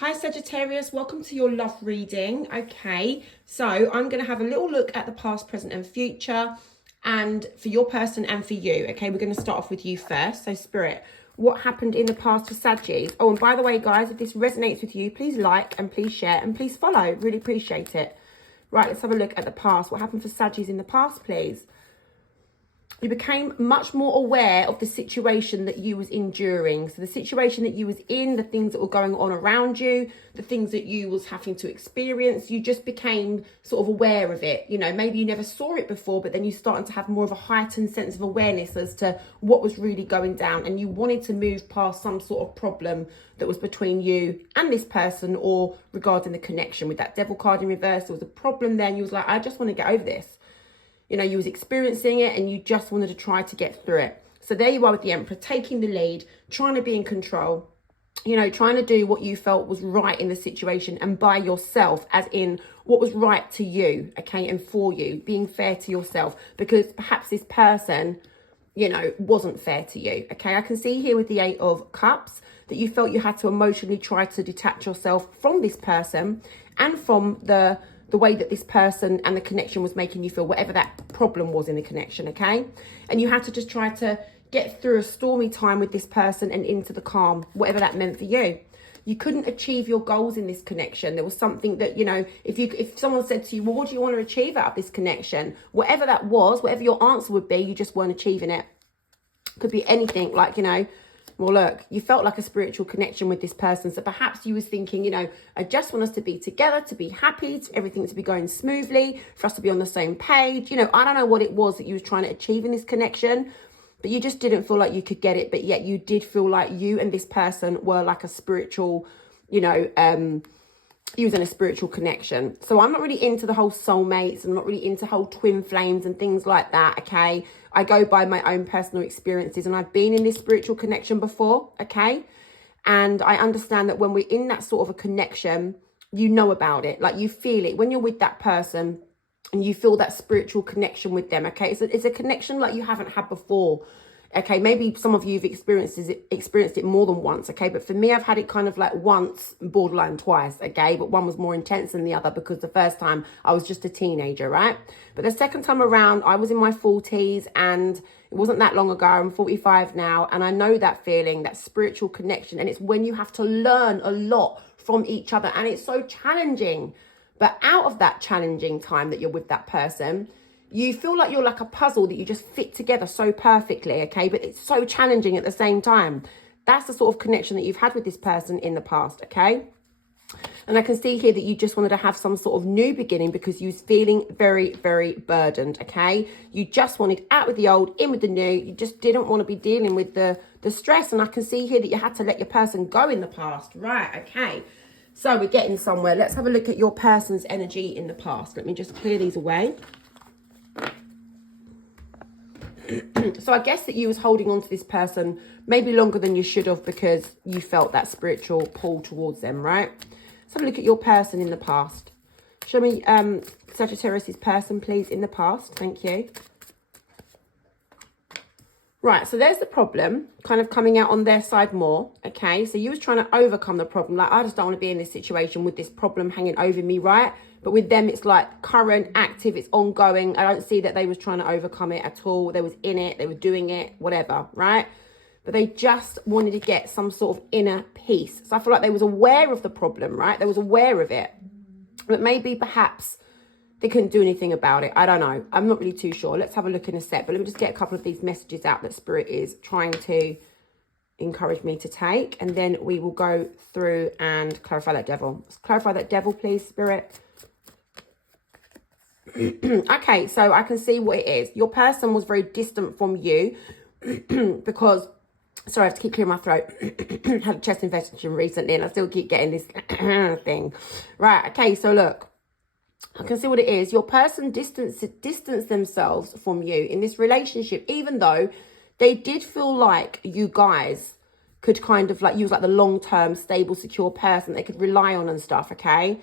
Hi Sagittarius, welcome to your love reading. Okay, so I'm going to have a little look at the past, present and future, and for your person and for you. Okay, we're going to start off with you first. So Spirit, what happened in the past for Saggies? Oh, and by the way, guys, if this resonates with you, please like and please share and please follow. Really appreciate it. Right, let's have a look at the past. What happened for Saggies in the past, please? You became much more aware of the situation that you was enduring. So the situation that you was in, the things that were going on around you, the things that you was having to experience, you just became sort of aware of it. You know, maybe you never saw it before, but then you started to have more of a heightened sense of awareness as to what was really going down. And you wanted to move past some sort of problem that was between you and this person, or regarding the connection. With that Devil card in reverse, there was a problem there and you was like, I just want to get over this. You know, you was experiencing it and you just wanted to try to get through it. So there you are with the Emperor, taking the lead, trying to be in control, you know, trying to do what you felt was right in the situation and by yourself, as in what was right to you, okay, and for you, being fair to yourself, because perhaps this person, you know, wasn't fair to you, okay? I can see here with the 8 of Cups that you felt you had to emotionally try to detach yourself from this person and from the way that this person and the connection was making you feel, whatever that problem was in the connection, okay? And you had to just try to get through a stormy time with this person and into the calm, whatever that meant for you. You couldn't achieve your goals in this connection. There was something that, you know, if someone said to you, well, what do you want to achieve out of this connection? Whatever that was, whatever your answer would be, you just weren't achieving it. Could be anything, like, you know, well, look, you felt like a spiritual connection with this person. So perhaps you was thinking, you know, I just want us to be together, to be happy, everything to be going smoothly, for us to be on the same page. You know, I don't know what it was that you was trying to achieve in this connection, but you just didn't feel like you could get it. But yet you did feel like you and this person were like a spiritual, you know, you was in a spiritual connection. So I'm not really into the whole soulmates. I'm not really into whole twin flames and things like that, okay? I go by my own personal experiences, and I've been in this spiritual connection before, okay? And I understand that when we're in that sort of a connection, you know about it. Like, you feel it when you're with that person and you feel that spiritual connection with them, okay? It's a connection like you haven't had before. Okay, maybe some of you have experienced it more than once, okay? But for me, I've had it kind of like once, borderline twice, okay? But one was more intense than the other because the first time I was just a teenager, right? But the second time around, I was in my 40s, and it wasn't that long ago. I'm 45 now, and I know that feeling, that spiritual connection. And it's when you have to learn a lot from each other, and it's so challenging. But out of that challenging time that you're with that person, you feel like you're like a puzzle that you just fit together so perfectly, okay? But it's so challenging at the same time. That's the sort of connection that you've had with this person in the past, okay? And I can see here that you just wanted to have some sort of new beginning because you was feeling very, very burdened, okay? You just wanted out with the old, in with the new. You just didn't want to be dealing with the stress. And I can see here that you had to let your person go in the past. Right, okay. So we're getting somewhere. Let's have a look at your person's energy in the past. Let me just clear these away. So I guess that you was holding on to this person maybe longer than you should have because you felt that spiritual pull towards them, right? Let's have a look at your person in the past. Show me Sagittarius's person, please, in the past. Thank you. Right, so there's the problem kind of coming out on their side more, okay? So you was trying to overcome the problem. Like, I just don't want to be in this situation with this problem hanging over me, right? But with them, it's like current, active, it's ongoing. I don't see that they was trying to overcome it at all. They was in it, they were doing it, whatever, right? But they just wanted to get some sort of inner peace. So I feel like they was aware of the problem, right? They was aware of it. But maybe perhaps they couldn't do anything about it. I don't know. I'm not really too sure. Let's have a look in a sec. But let me just get a couple of these messages out that Spirit is trying to encourage me to take. And then we will go through and clarify that Devil. Let's clarify that Devil, please, Spirit. Okay, so I can see what it is. Your person was very distant from you because, sorry, I have to keep clearing my throat. Had a chest infection recently and I still keep getting this thing. Right, okay, so look. I can see what it is. Your person distanced themselves from you in this relationship, even though they did feel like you guys could kind of like, you was like the long-term, stable, secure person they could rely on and stuff, okay?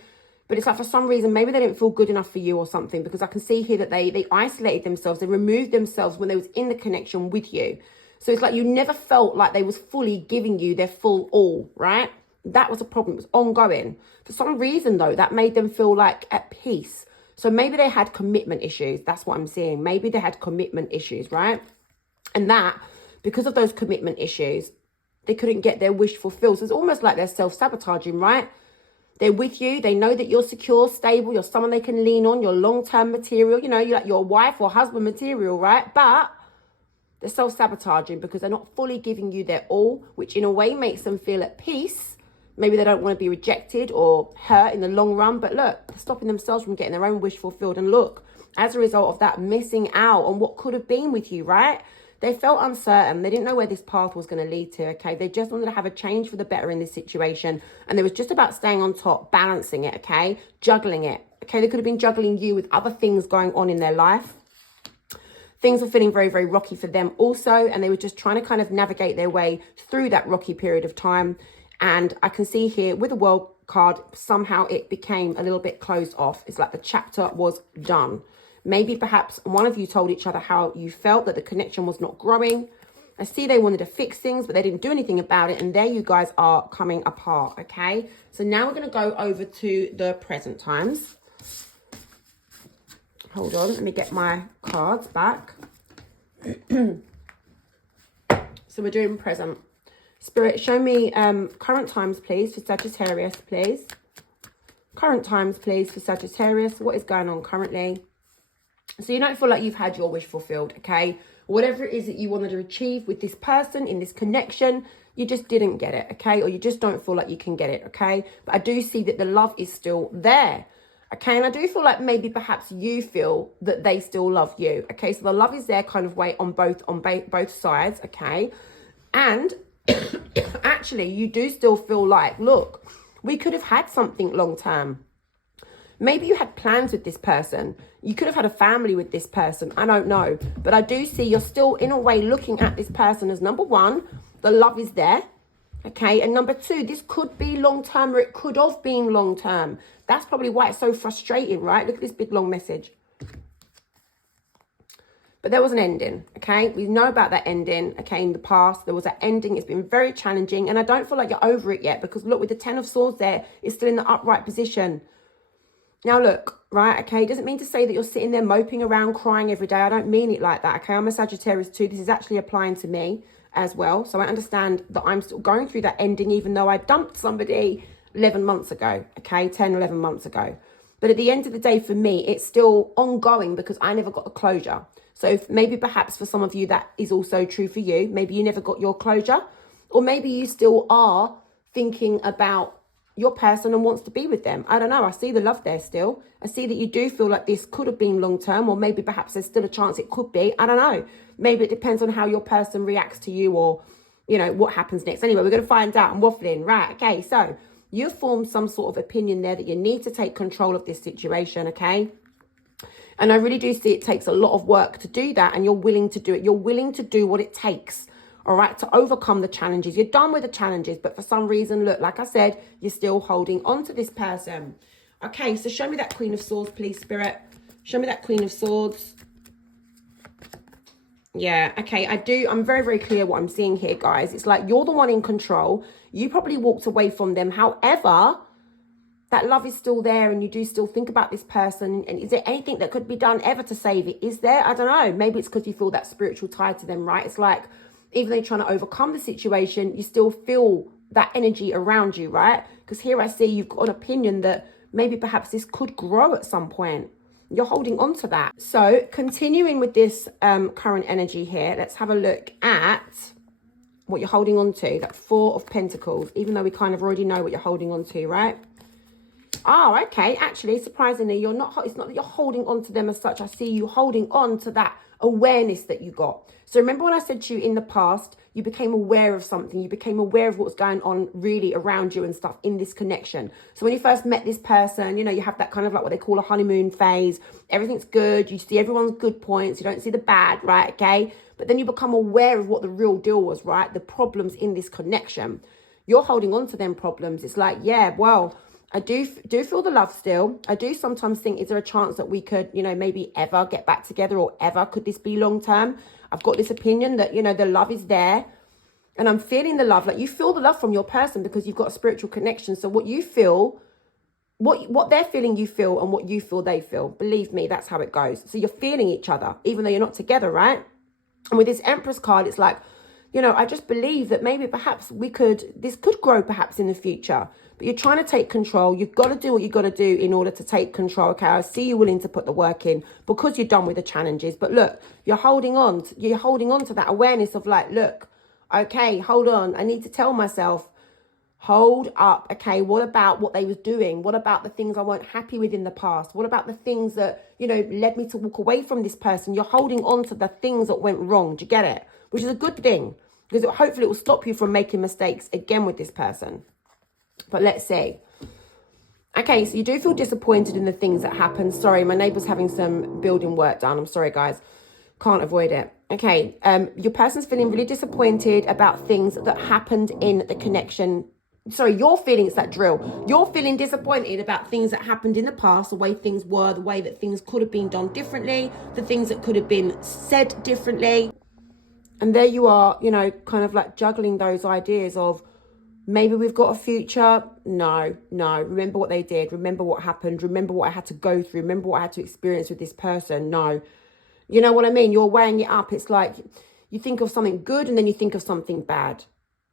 But it's like for some reason, maybe they didn't feel good enough for you or something, because I can see here that they isolated themselves. They removed themselves when they was in the connection with you. So it's like you never felt like they was fully giving you their full all, right? That was a problem. It was ongoing. For some reason, though, that made them feel like at peace. So maybe they had commitment issues. That's what I'm seeing. Maybe they had commitment issues, right? And that, because of those commitment issues, they couldn't get their wish fulfilled. So it's almost like they're self-sabotaging, right? They're with you. They know that you're secure, stable. You're someone they can lean on. You're long-term material. You know, you're like your wife or husband material, right? But they're self-sabotaging because they're not fully giving you their all, which in a way makes them feel at peace. Maybe they don't want to be rejected or hurt in the long run. But look, they're stopping themselves from getting their own wish fulfilled. And look, as a result of that, missing out on what could have been with you, right? They felt uncertain. They didn't know where this path was going to lead to, okay? They just wanted to have a change for the better in this situation. And it was just about staying on top, balancing it, okay? Juggling it, okay? They could have been juggling you with other things going on in their life. Things were feeling very, very rocky for them also. And they were just trying to kind of navigate their way through that rocky period of time. And I can see here with the World card, somehow it became a little bit closed off. It's like the chapter was done. Maybe perhaps one of you told each other how you felt, that the connection was not growing. I see they wanted to fix things, but they didn't do anything about it. And there you guys are coming apart, okay? So now we're going to go over to the present times. Hold on, let me get my cards back. So we're doing present. Spirit, show me current times, please, for Sagittarius, please. Current times, please, for Sagittarius. What is going on currently? So you don't feel like you've had your wish fulfilled, okay? Whatever it is that you wanted to achieve with this person, in this connection, you just didn't get it, okay? Or you just don't feel like you can get it, okay? But I do see that the love is still there, okay? And I do feel like maybe perhaps you feel that they still love you, okay? So the love is there kind of way on both sides, okay? And actually, you do still feel like, look, we could have had something long term. Maybe you had plans with this person. You could have had a family with this person. I don't know. But I do see you're still, in a way, looking at this person as, number one, the love is there. Okay. And number two, this could be long term, or it could have been long term. That's probably why it's so frustrating, right? Look at this big long message. But there was an ending, okay? We know about that ending, okay? In the past, there was an ending. It's been very challenging. And I don't feel like you're over it yet, because look, with the Ten of Swords there, it's still in the upright position. Now, look, right, okay? It doesn't mean to say that you're sitting there moping around, crying every day. I don't mean it like that, okay? I'm a Sagittarius too. This is actually applying to me as well. So I understand that I'm still going through that ending, even though I dumped somebody 11 months ago, okay? 10, 11 months ago. But at the end of the day, for me, it's still ongoing because I never got the closure. So if maybe perhaps for some of you, that is also true for you. Maybe you never got your closure, or maybe you still are thinking about your person and wants to be with them. I don't know. I see the love there still. I see that you do feel like this could have been long term, or maybe perhaps there's still a chance it could be. I don't know. Maybe it depends on how your person reacts to you, or, you know, what happens next. Anyway, we're going to find out. I'm waffling. Right. Okay. So you've formed some sort of opinion there that you need to take control of this situation. Okay. And I really do see it takes a lot of work to do that, and you're willing to do it. You're willing to do what it takes, all right, to overcome the challenges. You're done with the challenges, but for some reason, look, like I said, you're still holding on to this person. Okay, so show me that Queen of Swords, please, Spirit. Show me that Queen of Swords. Yeah, okay, I'm very, very clear what I'm seeing here, guys. It's like you're the one in control. You probably walked away from them. However, that love is still there, and you do still think about this person. And is there anything that could be done ever to save it? Is there? I don't know. Maybe it's because you feel that spiritual tie to them, right? It's like, even though you're trying to overcome the situation, you still feel that energy around you, right? Because here I see you've got an opinion that maybe perhaps this could grow at some point. You're holding on to that. So continuing with this current energy here, let's have a look at what you're holding on to. That Four of Pentacles, even though we kind of already know what you're holding on to, right? Oh, okay. Actually, surprisingly, it's not that you're holding on to them as such. I see you holding on to that awareness that you got. So remember when I said to you in the past, you became aware of something. You became aware of what's going on really around you and stuff in this connection. So when you first met this person, you know, you have that kind of like what they call a honeymoon phase. Everything's good. You see everyone's good points. You don't see the bad, right? Okay. But then you become aware of what the real deal was, right? The problems in this connection. You're holding on to them problems. It's like, yeah, well, I do feel the love still. I do sometimes think, is there a chance that we could, you know, maybe ever get back together, or ever could this be long term? I've got this opinion that, you know, the love is there. And I'm feeling the love. Like, you feel the love from your person because you've got a spiritual connection. So what you feel, what they're feeling, you feel, and what you feel, they feel. Believe me, that's how it goes. So you're feeling each other, even though you're not together, right? And with this Empress card, it's like, you know, I just believe that maybe perhaps this could grow perhaps in the future. But you're trying to take control. You've got to do what you've got to do in order to take control. Okay, I see you willing to put the work in because you're done with the challenges. But look, you're holding on. You're holding on to that awareness of like, look, okay, hold on. I need to tell myself, hold up. Okay, what about what they was doing? What about the things I weren't happy with in the past? What about the things that, you know, led me to walk away from this person? You're holding on to the things that went wrong. Do you get it? Which is a good thing, because hopefully it will stop you from making mistakes again with this person. But let's see. Okay, so you do feel disappointed in the things that happen. Sorry, my neighbour's having some building work done. I'm sorry, guys. Can't avoid it. Okay, your person's feeling really disappointed about things that happened in the connection. Sorry, you're feeling, it's that drill. You're feeling disappointed about things that happened in the past, the way things were, the way that things could have been done differently, the things that could have been said differently. And there you are, you know, kind of like juggling those ideas of, maybe we've got a future. No. Remember what they did. Remember what happened. Remember what I had to go through. Remember what I had to experience with this person. No. You know what I mean? You're weighing it up. It's like you think of something good and then you think of something bad.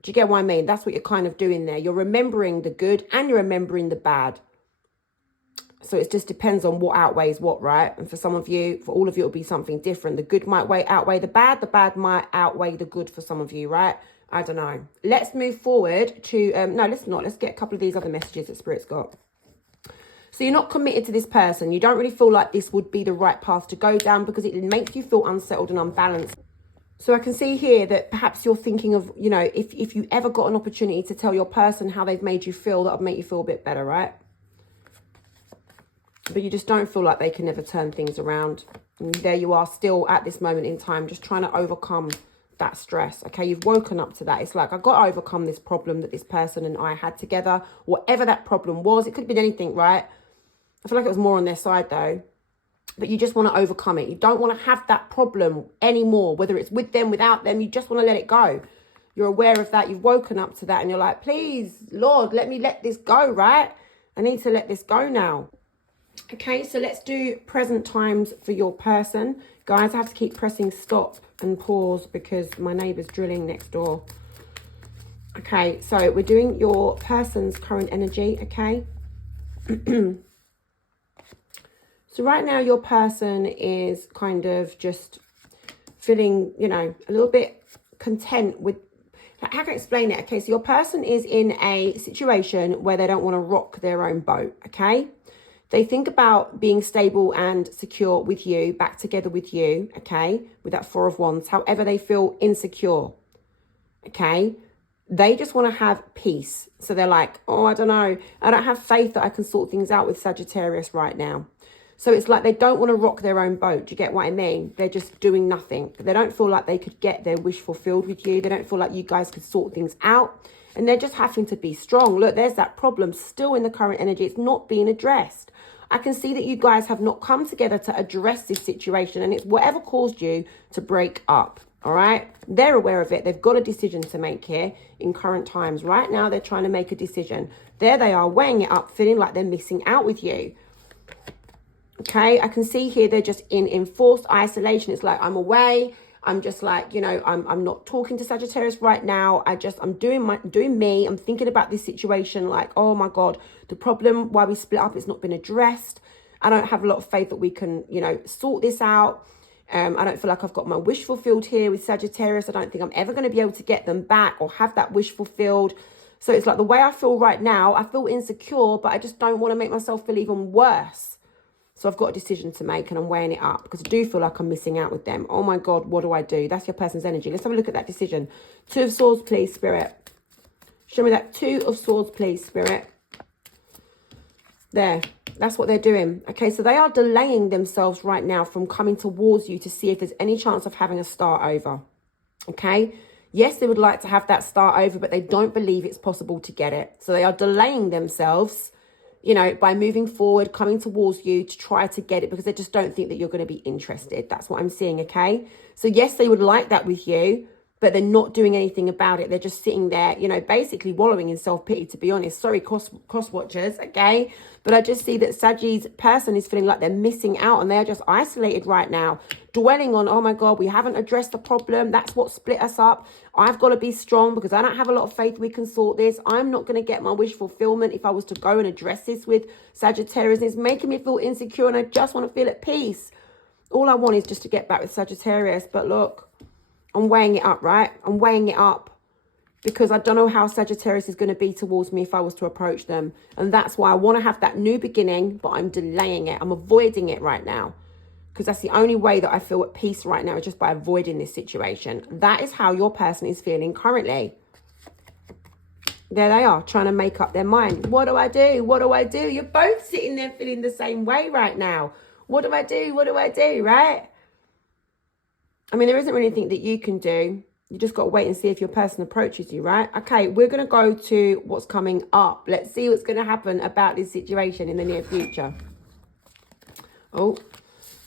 Do you get what I mean? That's what you're kind of doing there. You're remembering the good and you're remembering the bad. So it just depends on what outweighs what, right? And for some of you, for all of you, it'll be something different. The good might outweigh the bad. The bad might outweigh the good for some of you, right? I don't know. Let's move forward to, no, let's not. Let's get a couple of these other messages that Spirit's got. So you're not committed to this person. You don't really feel like this would be the right path to go down because it makes you feel unsettled and unbalanced. So I can see here that perhaps you're thinking of, you know, if you ever got an opportunity to tell your person how they've made you feel, that would make you feel a bit better, right? But you just don't feel like they can ever turn things around. And there you are still at this moment in time, just trying to overcome that stress. Okay, you've woken up to that. It's like, I've got to overcome this problem that this person and I had together, whatever that problem was. It could have been anything, right? I feel like it was more on their side though. But you just want to overcome it. You don't want to have that problem anymore, whether it's with them, without them. You just want to let it go. You're aware of that. You've woken up to that and you're like, please, Lord, let me let this go, right? I need to let this go now. Okay, so let's do present times for your person. Guys, I have to keep pressing stop and pause because my neighbour's drilling next door. Okay, so we're doing your person's current energy, okay? So right now your person is kind of just feeling, you know, a little bit content with, how can I explain it? Okay, so your person is in a situation where they don't want to rock their own boat, okay? They think about being stable and secure with you, back together with you, okay? With that Four of Wands. However, they feel insecure, okay? They just want to have peace. So they're like, oh, I don't know. I don't have faith that I can sort things out with Sagittarius right now. So it's like they don't want to rock their own boat. Do you get what I mean? They're just doing nothing. They don't feel like they could get their wish fulfilled with you. They don't feel like you guys could sort things out. And they're just having to be strong. Look, there's that problem still in the current energy. It's not being addressed. I can see that you guys have not come together to address this situation. And it's whatever caused you to break up. All right? They're aware of it. They've got a decision to make here in current times. Right now, they're trying to make a decision. There they are, weighing it up, feeling like they're missing out with you. Okay, I can see here they're just in enforced isolation. It's like, I'm away. I'm just like, you know, I'm not talking to Sagittarius right now. I'm doing me. I'm thinking about this situation like, oh my God, the problem why we split up, it's not been addressed. I don't have a lot of faith that we can, you know, sort this out. I don't feel like I've got my wish fulfilled here with Sagittarius. I don't think I'm ever going to be able to get them back or have that wish fulfilled. So it's like the way I feel right now, I feel insecure, but I just don't want to make myself feel even worse. So I've got a decision to make and I'm weighing it up because I do feel like I'm missing out with them. Oh my God, what do I do? That's your person's energy. Let's have a look at that decision. Two of Swords, please, Spirit. Show me that Two of Swords, please, Spirit. There, that's what they're doing. Okay, so they are delaying themselves right now from coming towards you to see if there's any chance of having a start over. Okay, yes, they would like to have that start over, but they don't believe it's possible to get it. So they are delaying themselves, you know, by moving forward, coming towards you to try to get it because they just don't think that you're going to be interested. That's what I'm seeing, okay? So yes, they would like that with you, but they're not doing anything about it. They're just sitting there, you know, basically wallowing in self-pity, to be honest. Sorry, cross watchers, okay? But I just see that Saggy's person is feeling like they're missing out and they're just isolated right now, dwelling on, oh my God, we haven't addressed the problem. That's what split us up. I've got to be strong because I don't have a lot of faith we can sort this. I'm not going to get my wish fulfillment if I was to go and address this with Sagittarius. And it's making me feel insecure and I just want to feel at peace. All I want is just to get back with Sagittarius. But look, I'm weighing it up, right? I'm weighing it up because I don't know how Sagittarius is going to be towards me if I was to approach them. And that's why I want to have that new beginning, but I'm delaying it. I'm avoiding it right now because that's the only way that I feel at peace right now, is just by avoiding this situation. That is how your person is feeling currently. There they are, trying to make up their mind. What do I do? What do I do? You're both sitting there feeling the same way right now. What do I do? What do I do, right? I mean, there isn't really anything that you can do. You just got to wait and see if your person approaches you, right? Okay, we're going to go to what's coming up. Let's see what's going to happen about this situation in the near future. Oh,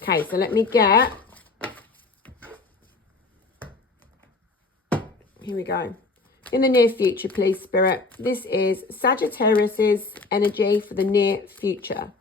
okay, so let me get... Here we go. In the near future, please, Spirit. This is Sagittarius's energy for the near future.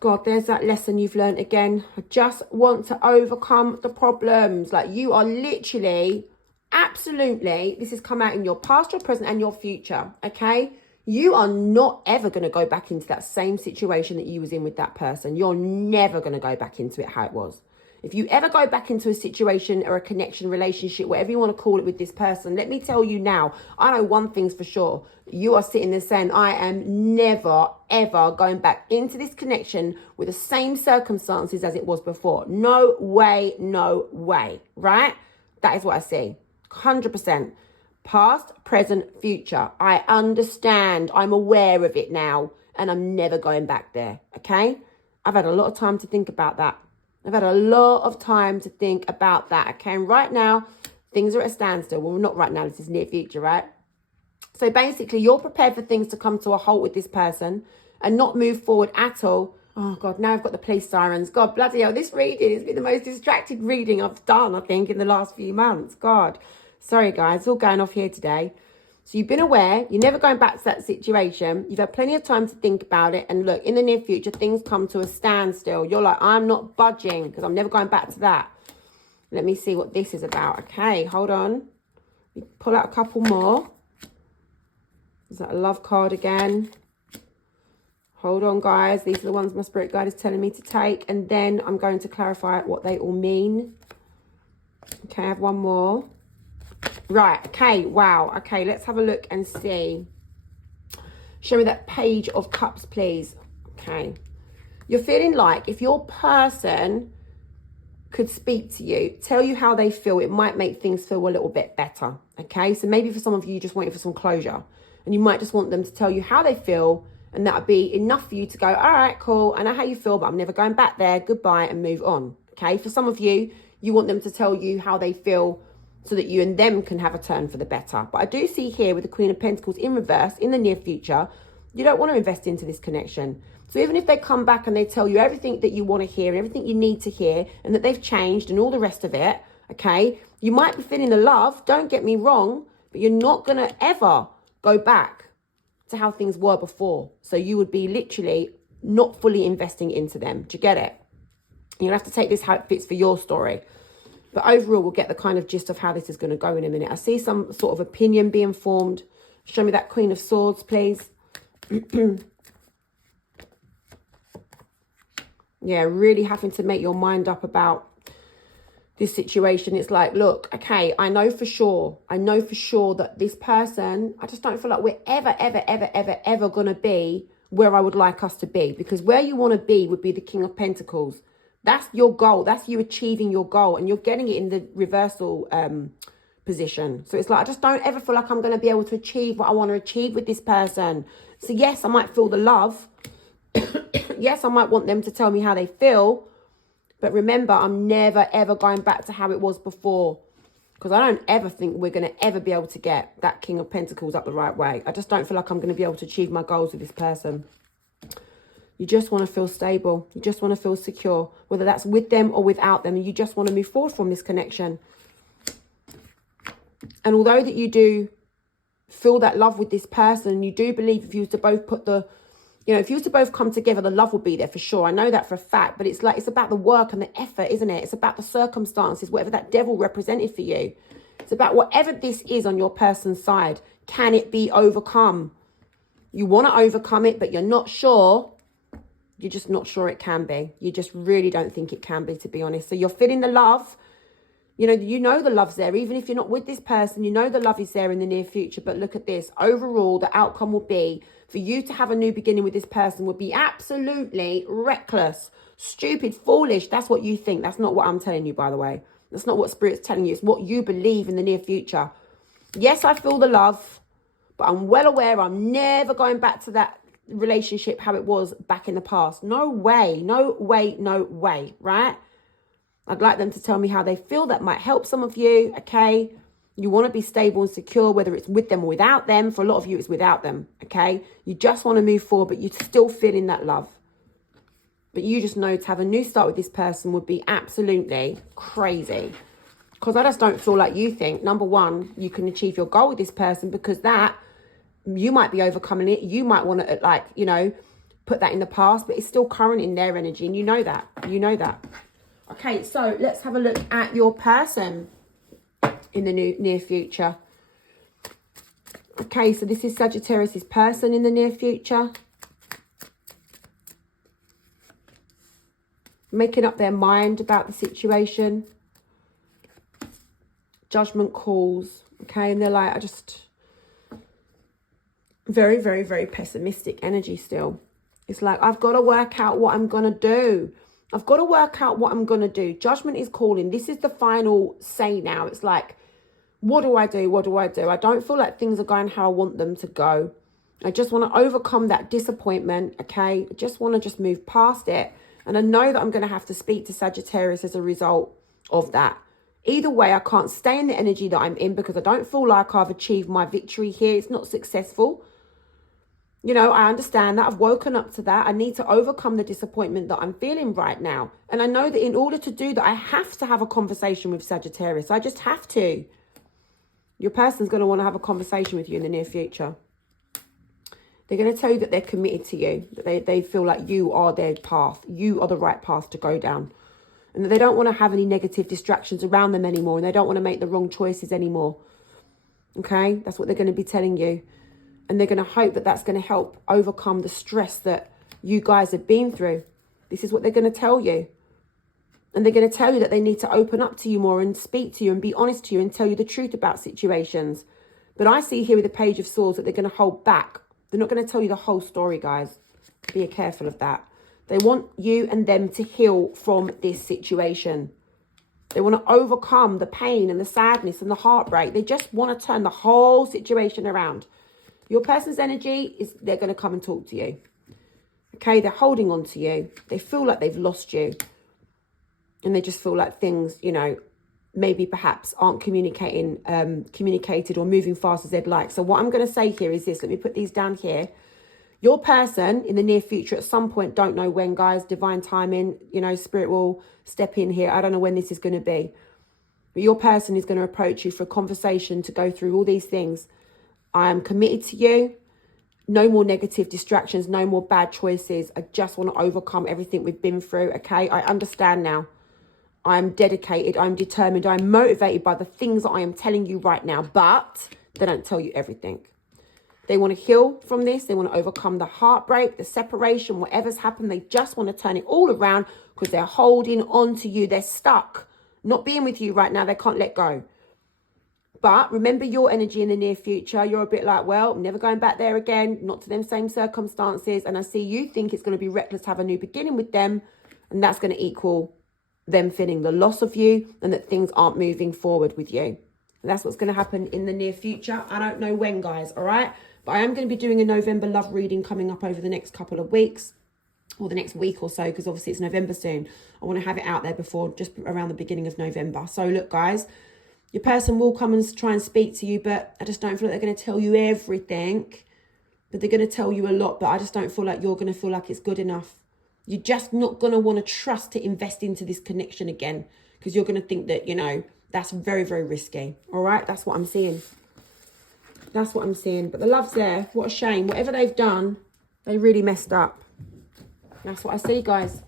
God, there's that lesson you've learned again. I just want to overcome the problems. Like, you are literally, absolutely, this has come out in your past, your present, and your future, okay? You are not ever going to go back into that same situation that you was in with that person. You're never going to go back into it how it was. If you ever go back into a situation or a connection, relationship, whatever you want to call it, with this person, let me tell you now, I know one thing's for sure. You are sitting there saying, I am never, ever going back into this connection with the same circumstances as it was before. No way, right? That is what I see. 100%. Past, present, future. I understand. I'm aware of it now. And I'm never going back there. Okay? I've had a lot of time to think about that. I've had a lot of time to think about that. Okay, and right now, things are at a standstill. Well, not right now. This is near future, right? So basically, you're prepared for things to come to a halt with this person and not move forward at all. Oh, God, now I've got the police sirens. God, bloody hell, this reading has been the most distracted reading I've done, I think, in the last few months. God, sorry, guys, it's all going off here today. So you've been aware, you're never going back to that situation. You've had plenty of time to think about it. And look, in the near future, things come to a standstill. You're like, I'm not budging because I'm never going back to that. Let me see what this is about. Okay, hold on. Pull out a couple more. Is that a love card again? Hold on, guys. These are the ones my spirit guide is telling me to take. And then I'm going to clarify what they all mean. Okay, I have one more. Right, okay, wow. Okay, let's have a look and see. Show me that Page of Cups, please. Okay. You're feeling like if your person could speak to you, tell you how they feel, it might make things feel a little bit better. Okay, so maybe for some of you, you're just waiting for some closure. And you might just want them to tell you how they feel. And that would be enough for you to go, all right, cool. I know how you feel, but I'm never going back there. Goodbye, and move on. Okay, for some of you, you want them to tell you how they feel so that you and them can have a turn for the better. But I do see here with the Queen of Pentacles in reverse, in the near future, you don't want to invest into this connection. So even if they come back and they tell you everything that you want to hear and everything you need to hear and that they've changed and all the rest of it, okay, you might be feeling the love, don't get me wrong, but you're not going to ever go back to how things were before. So you would be literally not fully investing into them. Do you get it? You'll have to take this how it fits for your story. But overall, we'll get the kind of gist of how this is going to go in a minute. I see some sort of opinion being formed. Show me that Queen of Swords, please. Yeah, really having to make your mind up about this situation. It's like, look, okay, I know for sure that this person, I just don't feel like we're ever going to be where I would like us to be. Because where you want to be would be the King of Pentacles. That's your goal. That's you achieving your goal. And you're getting it in the reversal position. So it's like, I just don't ever feel like I'm going to be able to achieve what I want to achieve with this person. So yes, I might feel the love. Yes, I might want them to tell me how they feel. But remember, I'm never, ever going back to how it was before. Because I don't ever think we're going to ever be able to get that King of Pentacles up the right way. I just don't feel like I'm going to be able to achieve my goals with this person. You just want to feel stable. You just want to feel secure, whether that's with them or without them. And you just want to move forward from this connection. And although that you do feel that love with this person, you do believe if you was to both put the, if you was to both come together, the love will be there for sure. I know that for a fact, but it's like, it's about the work and the effort, isn't it? It's about the circumstances, whatever that devil represented for you. It's about whatever this is on your person's side. Can it be overcome? You want to overcome it, but you're not sure. You're just not sure it can be. You just really don't think it can be, to be honest. So you're feeling the love. You know the love's there. Even if you're not with this person, you know the love is there in the near future. But look at this. Overall, the outcome will be for you to have a new beginning with this person would be absolutely reckless, stupid, foolish. That's what you think. That's not what I'm telling you, by the way. That's not what Spirit's telling you. It's what you believe in the near future. Yes, I feel the love, but I'm well aware I'm never going back to that relationship how it was back in the past. No way, no way, no way, right? I'd like them to tell me how they feel. That might help some of you, okay? You want to be stable and secure, whether it's with them or without them. For a lot of you, it's without them, okay? You just want to move forward, but you're still feeling that love. But you just know to have a new start with this person would be absolutely crazy. Because I just don't feel like you think, number one, you can achieve your goal with this person, because that, you might be overcoming it. You might want to, put that in the past, but it's still current in their energy. And you know that. You know that. Okay, so let's have a look at your person in the near future. Okay, so this is Sagittarius' person in the near future. Making up their mind about the situation. Judgment calls. Okay, and they're like, very, very, very pessimistic energy still. It's like, I've got to work out what I'm going to do. I've got to work out what I'm going to do. Judgment is calling. This is the final say now. It's like, what do I do? What do I do? I don't feel like things are going how I want them to go. I just want to overcome that disappointment, okay? I just want to move past it. And I know that I'm going to have to speak to Sagittarius as a result of that. Either way, I can't stay in the energy that I'm in because I don't feel like I've achieved my victory here. It's not successful. I understand that. I've woken up to that. I need to overcome the disappointment that I'm feeling right now. And I know that in order to do that, I have to have a conversation with Sagittarius. I just have to. Your person's going to want to have a conversation with you in the near future. They're going to tell you that they're committed to you, that they feel like you are their path. You are the right path to go down. And that they don't want to have any negative distractions around them anymore. And they don't want to make the wrong choices anymore. Okay? That's what they're going to be telling you. And they're going to hope that that's going to help overcome the stress that you guys have been through. This is what they're going to tell you. And they're going to tell you that they need to open up to you more and speak to you and be honest to you and tell you the truth about situations. But I see here with the Page of Swords that they're going to hold back. They're not going to tell you the whole story, guys. Be careful of that. They want you and them to heal from this situation. They want to overcome the pain and the sadness and the heartbreak. They just want to turn the whole situation around. Your person's energy is they're going to come and talk to you. Okay, they're holding on to you. They feel like they've lost you. And they just feel like things, maybe perhaps aren't communicated or moving fast as they'd like. So what I'm going to say here is this. Let me put these down here. Your person in the near future at some point, don't know when, guys, divine timing, Spirit will step in here. I don't know when this is going to be. But your person is going to approach you for a conversation to go through all these things. I am committed to you. No more negative distractions. No more bad choices. I just want to overcome everything we've been through. Okay, I understand now. I'm dedicated. I'm determined. I'm motivated by the things that I am telling you right now. But they don't tell you everything. They want to heal from this. They want to overcome the heartbreak, the separation, whatever's happened. They just want to turn it all around because they're holding on to you. They're stuck. Not being with you right now. They can't let go. But remember your energy in the near future. You're a bit like, well, I'm never going back there again. Not to them same circumstances. And I see you think it's going to be reckless to have a new beginning with them. And that's going to equal them feeling the loss of you and that things aren't moving forward with you. And that's what's going to happen in the near future. I don't know when, guys. All right. But I am going to be doing a November love reading coming up over the next couple of weeks. Or the next week or so. Because obviously it's November soon. I want to have it out there before just around the beginning of November. So look, guys. Your person will come and try and speak to you, but I just don't feel like they're going to tell you everything. But they're going to tell you a lot, but I just don't feel like you're going to feel like it's good enough. You're just not going to want to trust to invest into this connection again because you're going to think that, That's very, very risky. All right, that's what I'm seeing. That's what I'm seeing. But the love's there. What a shame. Whatever they've done, they really messed up. That's what I see, guys.